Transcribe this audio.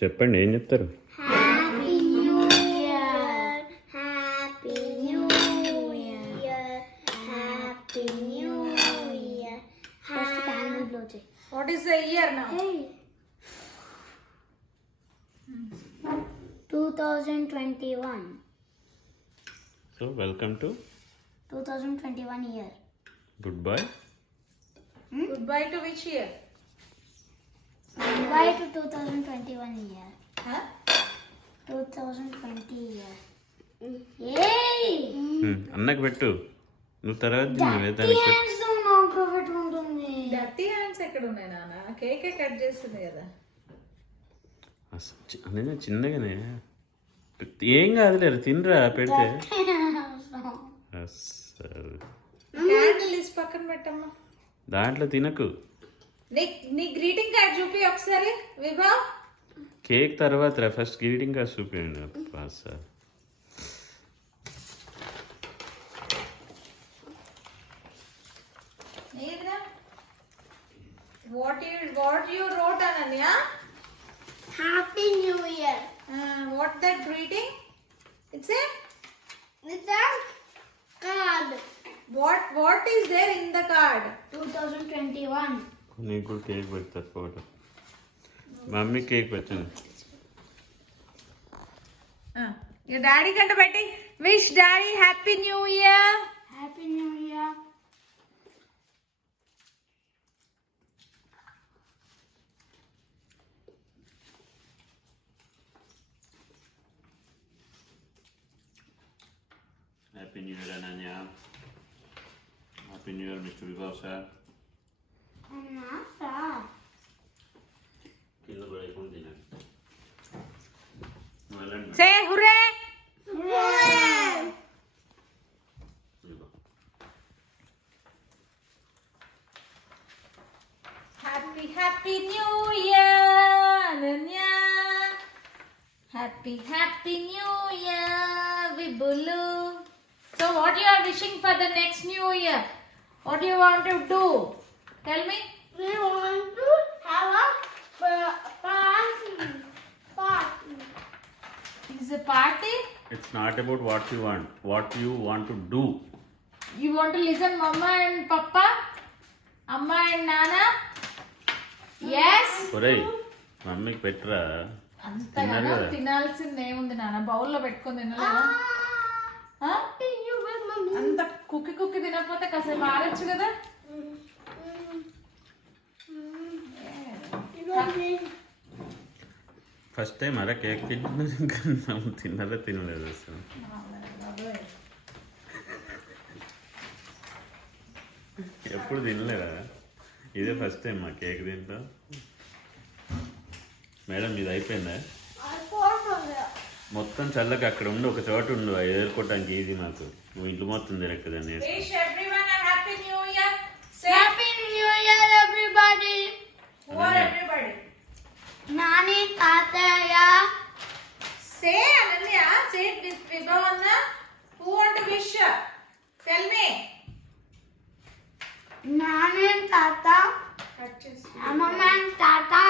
చెప్పండి, ఏం చెప్తారు? Happy new year, happy new year, happy new year. First candle blow చేయి. What is the year now? 2021. So welcome to 2021 year. Goodbye. Goodbye to which year? Goodbye to 2021 year. Huh? 2020 year. Yay! అన్నకు పెట్టు, నువ్వు తర్వాత తిన్నావే దానికి పెట్టు. Dirty hands ఎక్కడ ఉన్నాయి నాన్న? కేక్ కట్ చేస్తుంది కదా. అసలు చిన్నగానే ఏం కాదులేరు, తినరా పెడితే. అసలు క్యాండిల్ తీసి పక్కన పెట్టమ్మా. దాంట్లో తినకు. నీ గ్రీటింగ్ కార్డ్ చూపి ఒకసారి విభావ్. కేక్ తర్వాత ఫస్ట్ గ్రీటింగ్ కార్డ్ చూపించండి. Sir what you wrote, Ananya? Happy New Year. What that greeting? It's a card. What is there in the card? 2021. నీకు కూడా కేక్ పెడతారు ఫోటో. మమ్మీ కేక్ పెట్టండి. Your daddy కంట పెట్టి wish daddy happy new year. Happy New Year. Happy new year Ananya. Happy new year mister Vibhav sir. కింద పడకుండా తినండి. వెళ్ళండి. Say hooray. Happy new year, Ananya. Happy new year, Vibulu. So what you are wishing for the next new year? What do you want to do? Tell me. We want to have a party. Is a party? It's not about what you want to do. You want to listen Mama and Papa? Amma and Nana? Yes? ఒరేయ్ మమ్మీకి పెట్టరా. అంతగా తినాల్సింది ఏముంది నాన్న, బౌల్లో పెట్టుకొని తినలేదా? అంత కుక్కి తినకపోతే కాసేపు ఆరచ్చు కదా. ఫస్ట్ టైం అలా కేక్ తింటున్నారు, ఇంకా తిన్నారా తినలేదు అసలు. ఎప్పుడు తినలేదా? ఇదే ఫస్ట్ టైం మా కేక్ తింటా. మేడం ఇది అయిపోయిందా? మొత్తం చల్లగా అక్కడ ఉండి ఒక చోట ఉండు, ఎదుర్కోవటానికి ఈజీ నాకు. నువ్వు ఇంట్లో మొత్తం తిరగకదని. Wish everyone a happy new year. Say Happy New Year, everybody. who are everybody? Nani, Tataya. Say Ananya, say it with Vibhavanna. Who want to wish? Tell me. Nani and Tata. Mama and Tata.